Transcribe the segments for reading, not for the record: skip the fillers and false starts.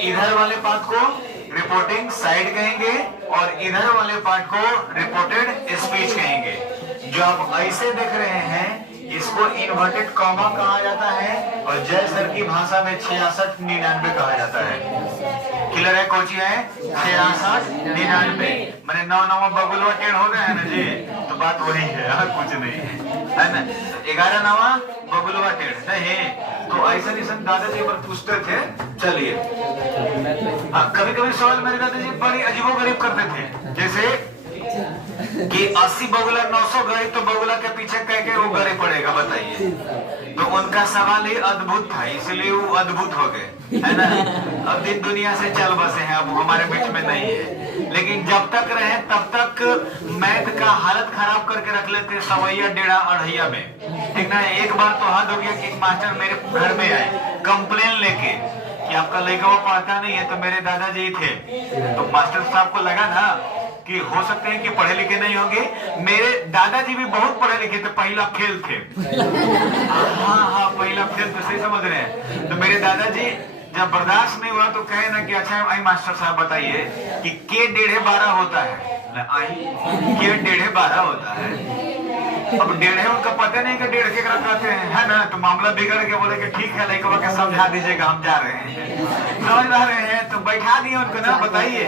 इधर वाले पार्ट को रिपोर्टिंग साइड कहेंगे और इधर वाले पार्ट को रिपोर्टेड स्पीच कहेंगे। जो आप ऐसे देख रहे हैं इसको इन्वर्टेड कॉमा कहा जाता है और जय सर की भाषा में 66-99 कहा जाता है। क्लियर है? कोची है 66-99 मैंने 9 बगुलवा टेढ़ हो गए हैं ना जी, तो बात वही है और कुछ नहीं है ना। 11 नवा बगुलवा टेढ़ नहीं, तो ऐसा दादाजी पर पूछते थे। चलिए कभी कभी सवाल मेरे दादाजी बड़ी अजीबोगरीब करते थे, जैसे कि 80 बगुला 900 गए तो बगुला के पीछे कह के वो गड़े पड़ेगा, बताइए। तो उनका सवाल ही अद्भुत था, इसलिए वो अद्भुत हो गए, है ना। अब दिन दुनिया से चल बसे हैं, अब हमारे बीच में नहीं है, लेकिन जब तक रहे तब तक मैथ का हालत खराब करके रख लेते सवैया डेढ़ा अढ़ैया में, ठीक ना। एक बार तो हद हो गया कि मास्टर मेरे घर में आए कंप्लेन लेके कि आपका लड़का पढ़ता नहीं है, तो मेरे दादाजी थे, तो मास्टर साहब को लगा ना कि हो सकते हैं कि पढ़े लिखे नहीं होंगे। मेरे दादाजी भी बहुत पढ़े लिखे थे, पहला फेल थे। हाँ पहला फेल तो सही समझ रहे हैं। तो मेरे दादाजी जब बर्दाश्त नहीं हुआ तो कहे ना कि अच्छा आई मास्टर साहब बताइए कि के 1.5 होता है। के 1.5 होता है। अब 1.5 उनका पता नहीं कि 1.5 के कहते हैं, है ना। तो मामला बिगड़ के बोले कि ठीक है लड़का के समझा दीजिएगा, हम जा रहे हैं, समझ रहे हैं। तो बैठा दिए उनको ना, बताइए।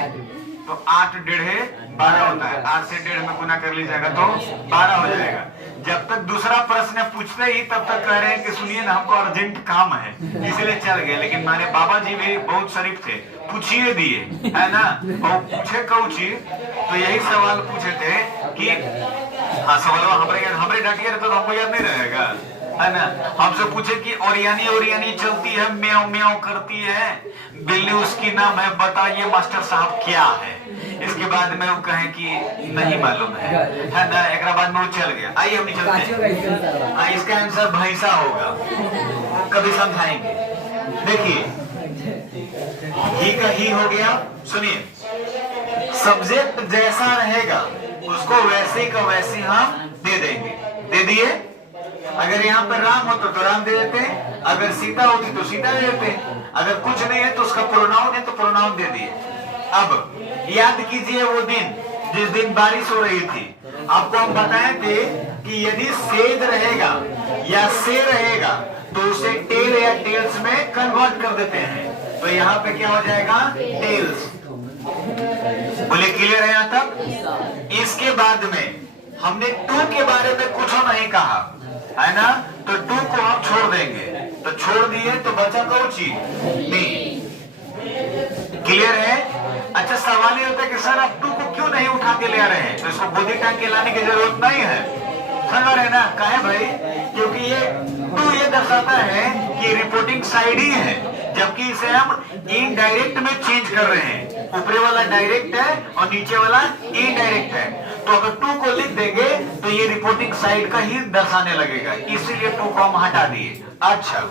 तो 8 1.5 12 होता है, 8 से 1.5 में गुना कर लीजिएगा तो 12 हो जाएगा। जब तक दूसरा प्रश्न पूछते ही तब तक कह रहे हैं कि सुनिए ना हमको अर्जेंट काम है, इसलिए चल गए। लेकिन मेरे बाबा जी भी बहुत शरीफ थे, पूछिए दिए, है ना। और पूछे कौची तो यही सवाल पूछे थे कि हाँ सवाल हमारे डांटिए तो हमको याद नहीं रहेगा, है ना। हमसे पूछे कि ओरियानी चलती है, म्याऊ म्याऊ करती है, बिल्ली उसकी नाम है, बताइए मास्टर साहब क्या है। इसके बाद में वो कहे कि नहीं मालूम है ना। एक बाद में वो चल गया। आइए हम चलते हैं। इसका आंसर भैंसा होगा, कभी समझाएंगे। देखिए ही का ही हो गया। सुनिए, सब्जेक्ट जैसा रहेगा उसको वैसे का वैसे हम दे देंगे। दे दिए। अगर यहाँ पर राम होता तो राम दे देते, अगर सीता होती तो सीता दे देते, अगर कुछ नहीं है तो उसका प्रोनाउन है तो प्रोनाउन दे दिए। अब याद कीजिए वो दिन जिस दिन बारिश हो रही थी, आपको हम बताए थे कि यदि सेद रहेगा या से रहेगा तो उसे टेल या टेल्स में कन्वर्ट कर देते हैं। तो यहाँ पे क्या हो जाएगा? टेल्स। बोले क्लियर है यहाँ तक? इसके बाद में हमने टू के बारे में कुछ नहीं कहा, है ना। तो टू को हम छोड़ देंगे, तो छोड़ दिए तो बचा कौची? मी। क्लियर है? अच्छा सवाल ये होता है कि सर आप टू को क्यों नहीं उठा के ले आ रहे हैं? तो इसको गोदी टांग के लाने की जरूरत नहीं है, समझ रहे ना। काहे भाई? क्योंकि ये टू ये दर्शाता है कि रिपोर्टिंग साइड ही है, जबकि इसे हम इनडायरेक्ट में चेंज कर रहे हैं। ऊपरे वाला डायरेक्ट है और नीचे वाला इनडायरेक्ट है। तो अगर टू को लिख देंगे तो ये रिपोर्टिंग साइड का ही दर्शाने लगेगा, इसीलिए टू को हम हटा दिए। अच्छा,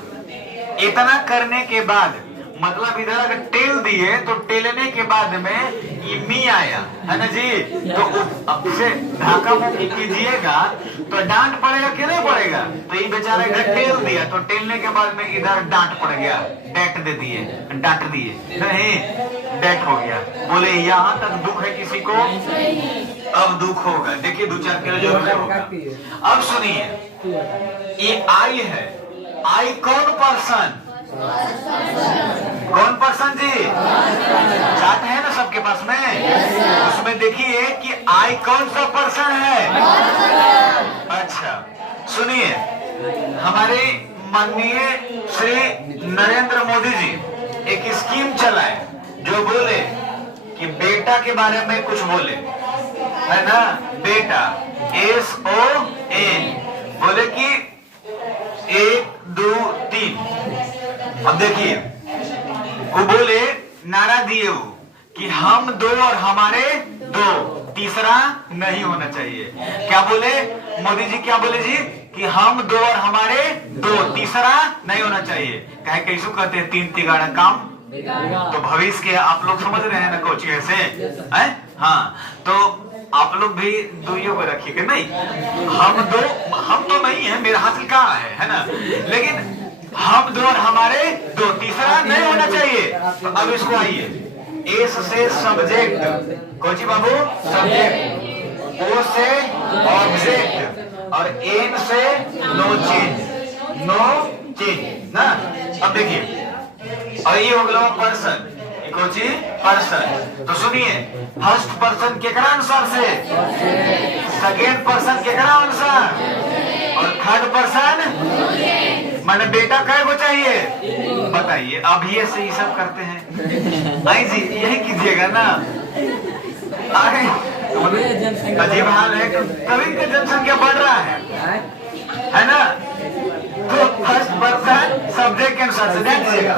इतना करने के बाद मतलब इधर अगर टेल दिए तो टेलने के बाद में ये मी आया, है ना जी। तो अब इसे ढाका मुक्की कीजिएगा तो डांट पड़ेगा कि नहीं पड़ेगा? तो ये बेचारा इधर टेल दिया तो टेलने के बाद में इधर डांट पड़ गया, डैट दे दिए, डांट दिए, नहीं डैट हो गया। बोले यहाँ तक दुख है किसी को? अब दुख होगा। देखिए 2-4 किलो जरूर होगा। अब सुनिए, ये आई है, आई कौन पर्सन? कौन पर्सन जी? चार्ट है ना सबके पास में, उसमें देखिए कि आई कौन सा पर्सन है। अच्छा सुनिए, हमारे माननीय श्री नरेंद्र मोदी जी एक स्कीम चलाए जो बोले कि बेटा के बारे में कुछ बोले, है ना। बेटा SON बोले कि 1 2 3। अब देखिए वो बोले, नारा दिए वो कि हम 2 और हमारे 2, तीसरा नहीं होना चाहिए। क्या बोले मोदी जी? क्या बोले जी? कि हम 2 और हमारे 2, तीसरा नहीं होना चाहिए। कहे कैसे कहते हैं 3 तिगाड़ा काम। तो भविष्य के आप लोग समझ रहे हैं ना कोच ऐसे है। हाँ तो आप लोग भी 2 को रखिए कि नहीं, हम 2, हम तो नहीं है, मेरा हासिल कहाँ है ना। लेकिन हम दो और हमारे दो, तीसरा नहीं होना चाहिए। अब इसको आइए, एस से सब्जेक्ट, कोची बाबू सब्जेक्ट, ओ से ऑब्जेक्ट और एन से नो चेंज, नो चेंज ना। अब देखिए, और ये हो गया पर्सन, कोची पर्सन। तो सुनिए, फर्स्ट पर्सन केकरा अनुसार से, सेकेंड पर्सन केकरा अनुसार, और थर्ड पर्सन माने बेटा कै को चाहिए बताइए। अब ये से ही सब करते हैं। आई जी यही कीजिएगा ना। अरे अजीब हाल है, कभी का जनसंख्या बढ़ रहा है ना। तो फर्स्ट पर्सन सब्जेक्ट के अनुसार से ध्यान दीजिएगा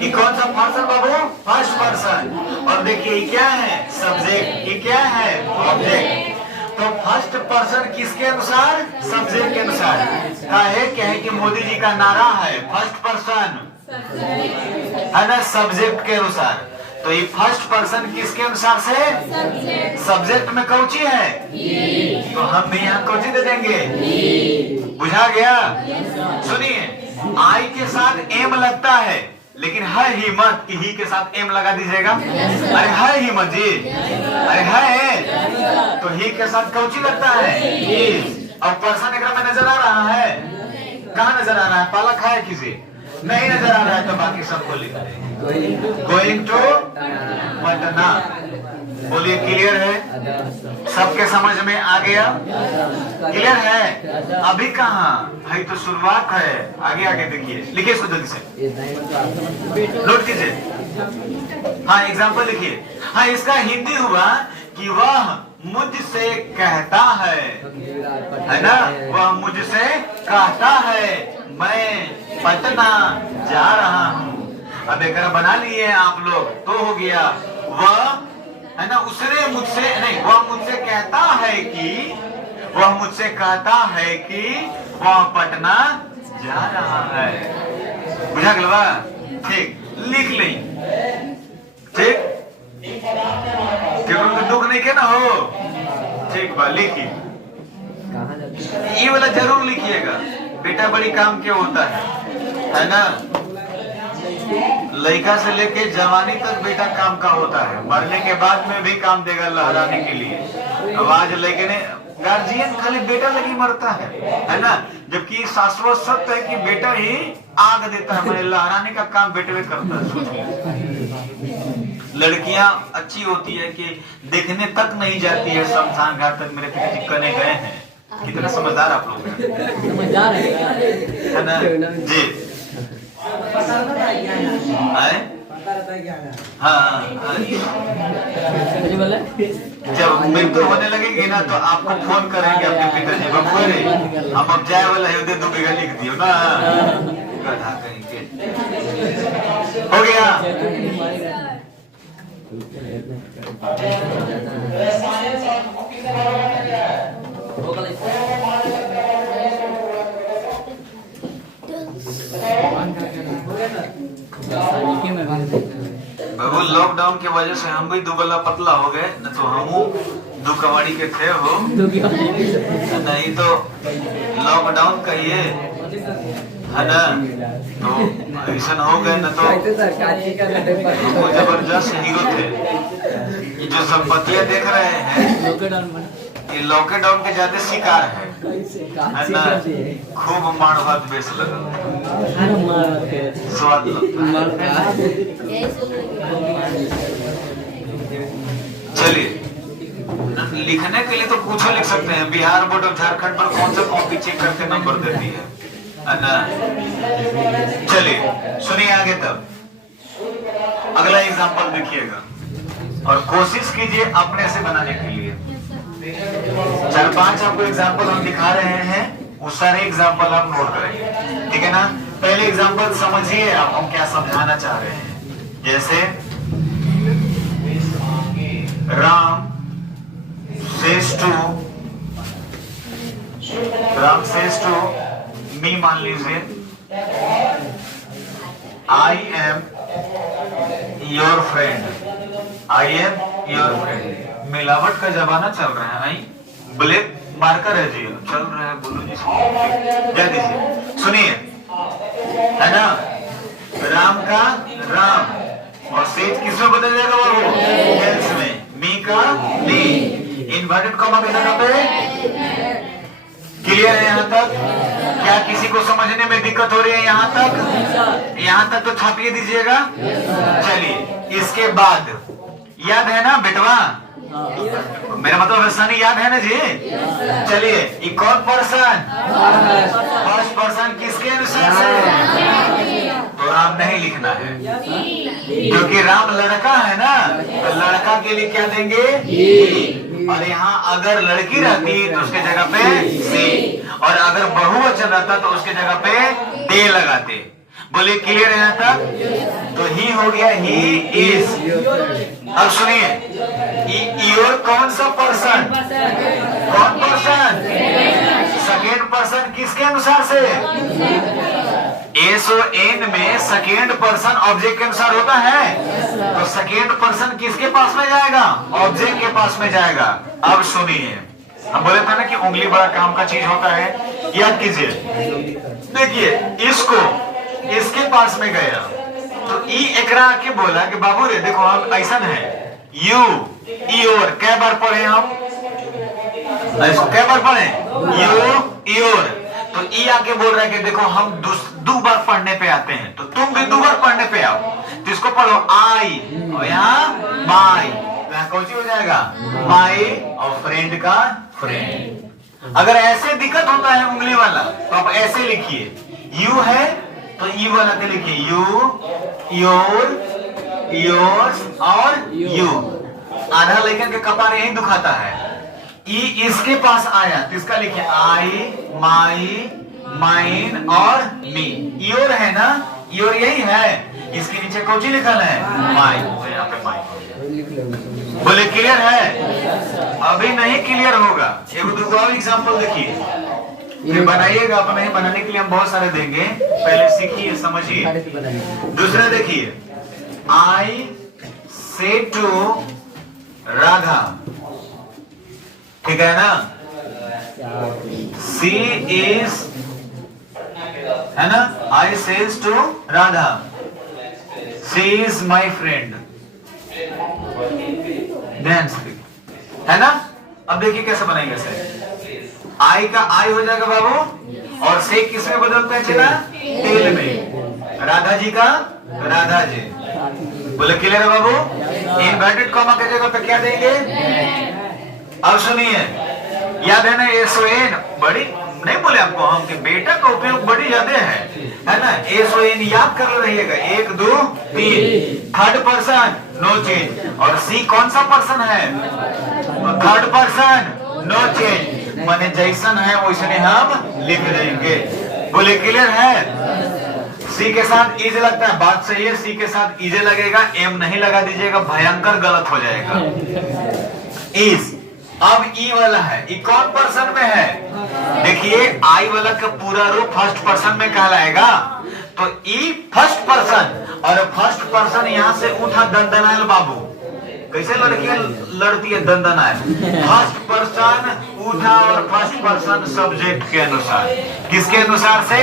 कि कौन सा पर्सन बाबू, फर्स्ट पर्सन। और देखिए ये क्या है, सब्जेक्ट, ये क्या है, ऑब्जेक्ट। तो फर्स्ट पर्सन किसके अनुसार, सब्जेक्ट के अनुसार। क्या है कि मोदी जी का नारा है फर्स्ट पर्सन है ना, सब्जेक्ट के अनुसार। तो ये फर्स्ट पर्सन किसके अनुसार से, सब्जेक्ट में कौची है, तो हम भी यहाँ कौची दे देंगे, बुझा गया। सुनिए, आई के साथ एम लगता है, लेकिन है ही मत कि ही के साथ एम लगा दीजिएगा। अरे है ही मत जी, अरे है तो ही के साथ कौची लगता है, और पर्सन एक में नजर आ रहा है, कहाँ नजर आ रहा है, पाला खाए किसी नहीं नजर आ रहा है, तो बाकी सबको लिख दें। गोइंग टू पटना, बोलिए क्लियर है, सबके समझ में आ गया, क्लियर है। अभी कहाँ भाई, तो शुरुआत है, आगे आगे देखिए, लिखिए इसको जल्दी से, नोट कीजिए। हाँ एग्जाम्पल लिखिए। हाँ इसका हिंदी हुआ कि वह मुझसे कहता है ना, वह मुझसे कहता है मैं पटना जा रहा हूँ। अब एक बना लिए आप लोग, तो हो गया वह है ना, उसने मुझसे नहीं, वह मुझसे कहता है कि, वह मुझसे कहता है कि वह पटना जा रहा है। बुझा गलवा, ठीक, लिख ली, ठीक, केवल दुख नहीं के ना हो, ठीक बा, लिखिए। ये वाला जरूर लिखिएगा, बेटा बड़ी काम क्या होता है ना। लड़का से लेके जवानी तक बेटा काम का होता है, मरने के बाद में भी काम देगा लहराने के लिए। अब आज लड़के ने, गार्जियन खाली बेटा लगी मरता है ना, जबकि शाश्वत सत्य है कि बेटा ही आग देता है, लहराने का काम बेटे में करता है। लड़कियां अच्छी होती है कि देखने तक नहीं जाती है, शमशान घाट तक मेरे पिताजी कने गए हैं। कितना समझदार आप लोग है ना जी। हाँ, जब मृत्यु होने लगेगी ना तो आपको फोन करेंगे अपने पिताजी, बाबू रे हम अब जाए वाला है, उधर 2 बीघा लिख दियो ना, गधा कहेंगे। हो गया, बाबू लॉकडाउन की वजह से हम भी दुबला पतला हो गए, न तो हम 2 कवाड़ी के थे हो, नहीं तो लॉकडाउन कहिए है ना, तो ऐसा हो गए न तो वो जबरदस्त हीरो थे। ये जो संपत्तियां देख रहे हैं ये लॉकडाउन के ज्यादा शिकार है ना, खूब मार भात बेच लगा, स्वाद चलिए लिखने के लिए तो कुछ लिख सकते हैं। बिहार बोर्ड ऑफ झारखंड पर कौन सा कॉपी चेक करके नंबर देती है ना। चलिए सुनिए आगे, तब अगला एग्जांपल देखिएगा और कोशिश कीजिए अपने से बनाने के लिए। 4-5 आपको एग्जांपल हम दिखा रहे हैं, वो सारे एग्जांपल आप नोट करेंगे, ठीक है ना। पहले एग्जांपल समझिए आप हम क्या समझाना चाह रहे हैं। जैसे राम says to मी, मान लीजिए I am your friend, I am your friend। मिलावट का जमाना चल रहा है, ब्लैक मार्कर है जी, चल रहा है, बोलो जी, क्या दीजिए। सुनिए है ना, राम का राम, और सेज किसमें बदल जाएगा बाबू, एल्स में, मी का मी, इन्वर्टेड कॉमा की जगह पे। क्लियर है यहाँ तक? क्या किसी को समझने में दिक्कत हो रही है यहाँ तक? यहाँ तक तो छापिए दीजिएगा। चलिए इसके बाद याद है ना बेटवा, मेरा मतलब सनी याद है ना जी? चलिए ये कौन पर्सन, फर्स्ट पर्सन किसके अनुसार से? तो राम नहीं लिखना है, क्योंकि राम लड़का है ना, तो लड़का के लिए क्या देंगे, ही। और यहाँ अगर लड़की रहती तो उसके जगह पे से, और अगर बहुवचन रहता तो उसके जगह पे दे लगाते। बोले क्लियर है यहाँ तक? तो ही हो गया ही इज। अब सुनिए, योर कौन सा पर्सन, कौन पर्सन, सेकेंड पर्सन किसके अनुसार से? एस ओ एन में सेकेंड पर्सन ऑब्जेक्ट के अनुसार होता है, तो सेकेंड पर्सन किसके पास में जाएगा, ऑब्जेक्ट के पास में जाएगा। अब सुनिए, हम बोले थे ना कि उंगली बड़ा काम का चीज होता है, याद कीजिए। देखिए इसको इसके पास में गया तो ई एकरा के बोला कि बाबू रे देखो हम ऐसा है, यू योर कै बार पढ़े हम, इसको कै बार पढ़े, यू योर, तो ई आके बोल रहा है कि देखो हम दो बार पढ़ने पे आते हैं, तो तुम भी 2 बार पढ़ने पे आओ, तो इसको पढ़ो आई, और यहाँ माई, यहाँ कौन सी हो जाएगा, माई, और फ्रेंड का फ्रेंड। अगर ऐसे दिक्कत होता है उंगली वाला तो आप ऐसे लिखिए, यू है तो ई वाला के लिखिए यू, योर, योर्स और यू। आधा लेकर के कपार यही दुखाता है। ई इसके पास आया तो इसका लिखिए आई, माई, माइन और मी। योर है ना, योर यही है, इसके नीचे कौन सी लिखल है, माई, तो यहाँ पे माई। बोले क्लियर है? अभी नहीं क्लियर होगा, एक दो और एग्जाम्पल देखिए, ये बनाइएगा। अपने ही बनाने के लिए हम बहुत सारे देंगे, पहले सीखिए समझिए। दूसरा देखिए, आई से टू राधा, ठीक है ना, सी इज, है ना, I says to Radha, she is my friend, है ना। अब देखिए कैसे बनाएंगे सर, आई का आई हो जाएगा बाबू, और से किस में बदलता है चला, तेल में, राधा जी का राधा जी। बोले क्लियर है बाबू? इन्वर्टेड कॉमा के जगह पे क्या देंगे? अब सुनिए, याद है ना एसओएन, बड़ी नहीं बोले आपको हम कि बेटा का उपयोग बड़ी ज्यादा है ना, एसओएन याद कर रहिएगा, 1 2 3, थर्ड पर्सन नो चेंज, और सी कौन सा पर्सन है, थर्ड पर्सन नो चेंज, माने जैसन है वैसने हम लिख देंगे। बोले क्लियर है? सी के साथ इज लगता है, बात सही है, सी के साथ इजे लगेगा, एम नहीं लगा दीजिएगा, भयंकर गलत हो जाएगा। इज, अब ई वाला है, ई कौन पर्सन में है? देखिए आई वाला का पूरा रूप फर्स्ट पर्सन में कहलाएगा, तो ई फर्स्ट पर्सन, और फर्स्ट पर्सन यहाँ से उठा दंदनायल बाबू, कैसे लड़कियां लड़ती है दंदनायल, फर्स्ट पर्सन उठा, और फर्स्ट पर्सन सब्जेक्ट के अनुसार, किसके अनुसार से?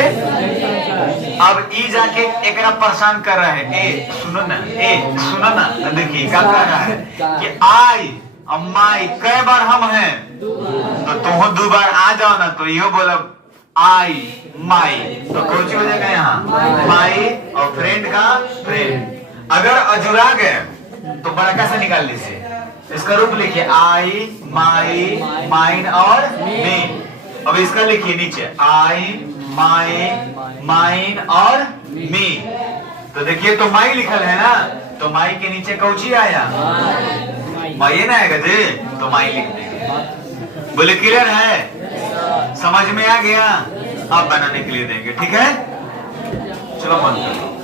अब ई जाके एकरा परेशान कर रहा है, ए सुनो ना, ए सुनो ना, देखिए क्या कर रहा है कि आई माई कई बार हम हैं, तो तुम 2 बार आ जाओ ना, तो यो बोला आई माई, तो कौन सी हो जाएगा यहाँ, माई, और फ्रेंड का फ्रेंड। अगर अजुरा गए तो बड़का से निकाल लीजिए, इसका रूप लिखिए आई, माई, माइन और मी। अब इसका लिखिए नीचे आई, माई, माइन और मी, तो देखिए तो माई लिखल है ना, तो माई के नीचे कौची आया, माई ना आएगा जी, तो माई लिख देंगे। बोले क्लियर है? समझ में आ गया? आप बनाने के लिए देंगे, ठीक है? चलो बंद करो।